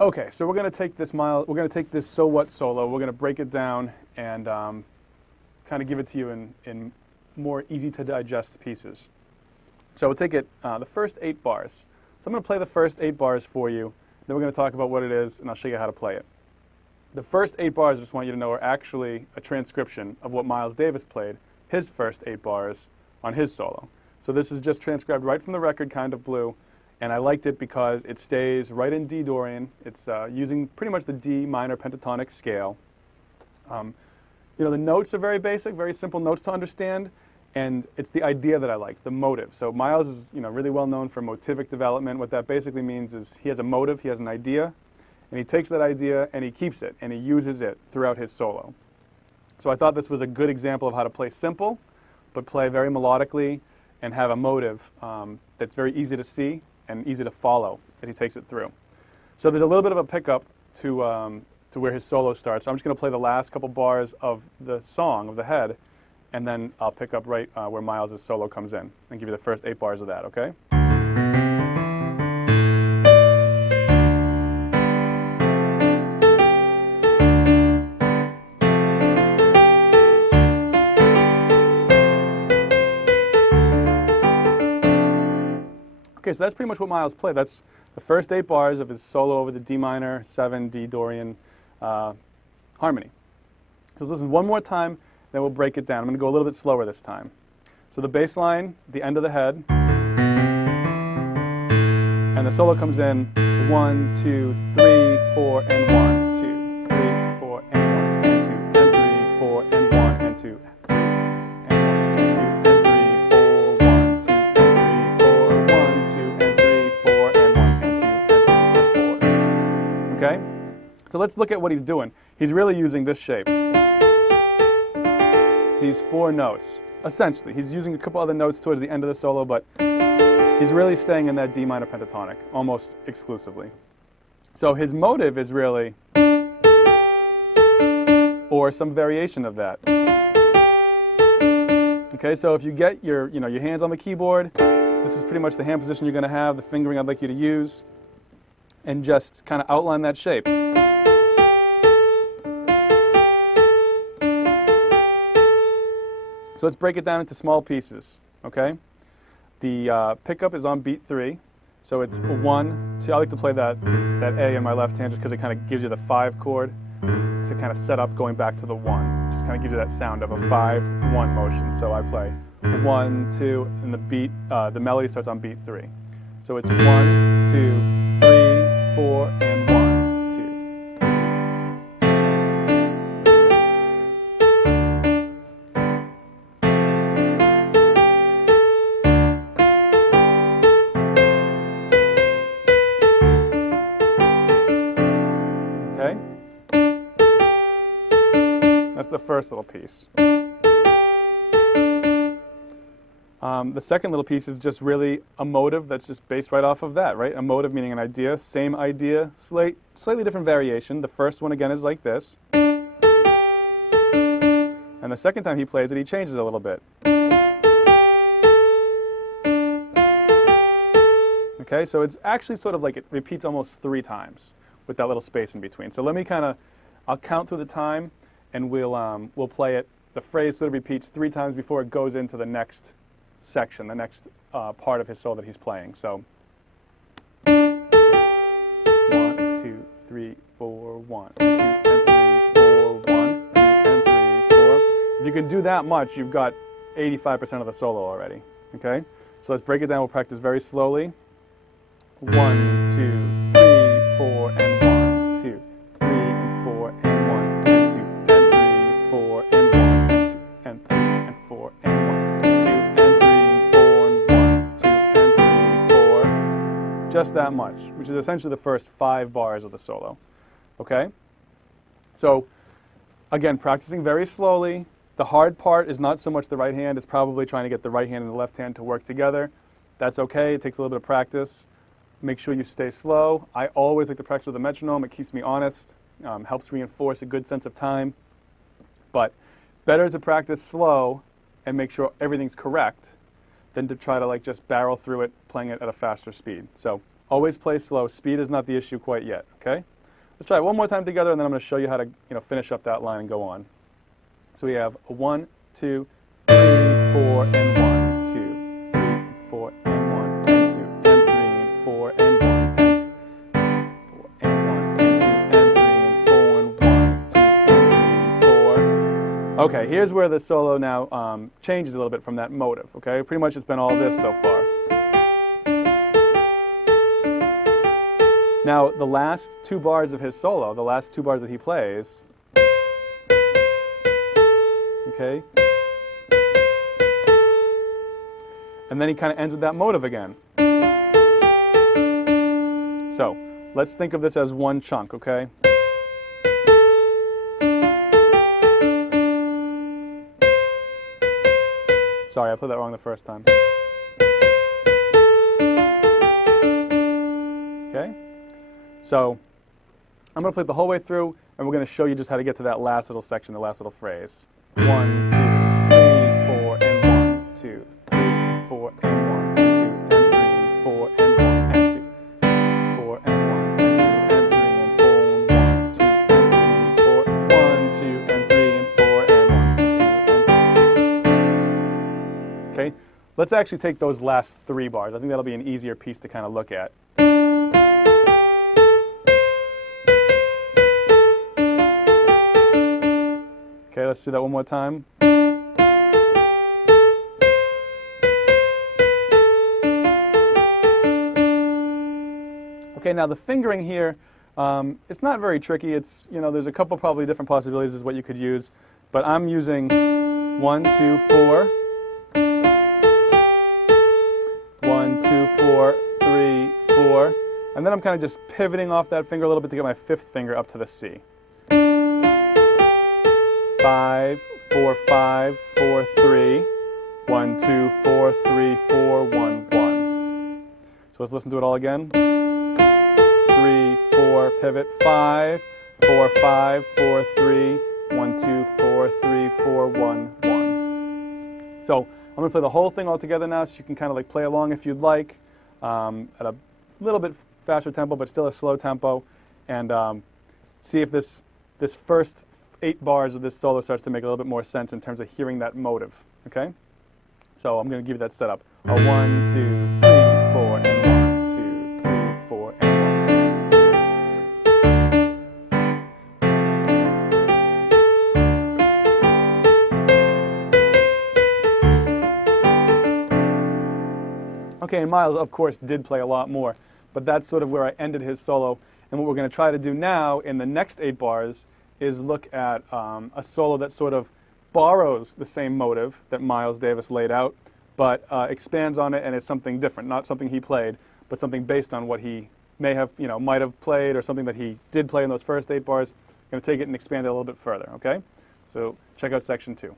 Okay, so we're going to take this So What solo, we're going to break it down and kind of give it to you in more easy to digest pieces. So we'll take it the first 8 bars. So I'm going to play the first 8 bars for you, then we're going to talk about what it is, and I'll show you how to play it. The first 8 bars, I just want you to know, are actually a transcription of what Miles Davis played, his first 8 bars on his solo. So this is just transcribed right from the record, Kind of Blue, and I liked it because it stays right in D Dorian. It's using pretty much the D minor pentatonic scale. You know, the notes are very basic, very simple notes to understand, and it's the idea that I like, the motive. So Miles is, you know, really well known for motivic development. What that basically means is he has a motive, he has an idea, and he takes that idea and he keeps it, and he uses it throughout his solo. So I thought this was a good example of how to play simple, but play very melodically and have a motive that's very easy to see and easy to follow as he takes it through. So there's a little bit of a pickup to where his solo starts. So I'm just going to play the last couple bars of the song, of the head, and then I'll pick up right where Miles' solo comes in and give you the first 8 bars of that, okay? Okay, so that's pretty much what Miles played. That's the first 8 bars of his solo over the D minor, 7, D Dorian harmony. So let's listen one more time, then we'll break it down. I'm going to go a little bit slower this time. So the bass line, the end of the head, and the solo comes in 1, 2, 3, 4, and 1, 2, 3, 4, and 1, and 2, and 3, 4, and 1, and 2. Okay? So let's look at what he's doing. He's really using this shape. These 4 notes. Essentially, he's using a couple other notes towards the end of the solo, but he's really staying in that D minor pentatonic, almost exclusively. So his motive is really, or some variation of that. Okay, so if you get your hands on the keyboard, this is pretty much the hand position you're going to have, the fingering I'd like you to use, and just kind of outline that shape. So let's break it down into small pieces, okay? The pickup is on beat 3, so it's a 1, 2. I like to play that A in my left hand just because it kind of gives you the 5 chord to kind of set up going back to the 1. Just kind of gives you that sound of a 5-1 motion. So I play 1, 2, and the beat, the melody starts on beat 3. So it's 1, 2, 3, 4, and 1, 2. Okay? That's the first little piece. The second little piece is just really a motive that's just based right off of that, right? A motive meaning an idea, same idea, slightly different variation. The first one, again, is like this. And the second time he plays it, he changes a little bit. Okay, so it's actually sort of like it repeats almost 3 times with that little space in between. So let me I'll count through the time, and we'll play it. The phrase sort of repeats 3 times before it goes into the next section, the next part of his solo that he's playing. So 1, 2, 3, 4, 1, 2, and 3, 4, 1, 2, and 3, 4. If you can do that much, you've got 85% of the solo already. Okay? So let's break it down. We'll practice very slowly. 1, 2, 3, 4, and 1, 2, 3, and 4, and 1, and 2, and 3, 4, and 1, and 2, and 3, and 4, and 1. Just that much, which is essentially the first 5 bars of the solo. Okay? So, again, practicing very slowly. The hard part is not so much the right hand, it's probably trying to get the right hand and the left hand to work together. That's okay, it takes a little bit of practice. Make sure you stay slow. I always like to practice with a metronome, it keeps me honest, helps reinforce a good sense of time. But better to practice slow and make sure everything's correct than to try to just barrel through it, playing it at a faster speed. So Always play slow. Speed is not the issue quite yet, okay? Let's try it one more time together, and then I'm going to show you how to finish up that line and go on. So we have a 1, 2, 3, 4, and 1, 2, 3, 4, and 1, and 2, and 3, and 4, and 1, and 2, 4, and 1, and 2, and 3, and 4, and 1, 2, and 3, 4. Okay, here's where the solo now changes a little bit from that motive, okay? Pretty much it's been all this so far. Now, the last 2 bars of his solo, the last 2 bars that he plays, okay? And then he kind of ends with that motive again. So, let's think of this as one chunk, okay? Sorry, I played that wrong the first time. Okay? So, I'm going to play it the whole way through, and we're going to show you just how to get to that last little section, the last little phrase. 1, 2, 3, 4, and 1, 2, 3, 4, and 1, and 2, and 3, 4, and 1, and 2, 4, and 1, and 2, and 3, and 4, 1, 2, and 3, and 4, 1, 2, and 3, and 4, and 1, 2, and 3. Okay? Let's actually take those last 3 bars. I think that'll be an easier piece to kind of look at. Okay, let's do that one more time. Okay, now the fingering here, it's not very tricky. It's, there's a couple probably different possibilities as what you could use, but I'm using 1, 2, 4, 1, 2, 4, 3, 4, and then I'm kind of just pivoting off that finger a little bit to get my 5th finger up to the C. 5, 4, 5, 4, 3, 1, 2, 4, 3, 4, 1, 1. So let's listen to it all again. 3, 4, pivot, 5, 4, 5, 4, 3, 1, 2, 4, 3, 4, 1, 1. So I'm going to play the whole thing all together now, so you can kind of like play along if you'd like, at a little bit faster tempo, but still a slow tempo, and see if this first 8 bars of this solo starts to make a little bit more sense in terms of hearing that motive, okay? So I'm going to give you that setup. A 1, 2, 3, 4, and 1, 2, 3, 4, and 1. Okay, and Miles, of course, did play a lot more, but that's sort of where I ended his solo. And what we're going to try to do now in the next 8 bars is look at a solo that sort of borrows the same motive that Miles Davis laid out, but expands on it and is something different, not something he played, but something based on what he may have, might have played, or something that he did play in those first 8 bars. I'm going to take it and expand it a little bit further, okay? So check out section 2.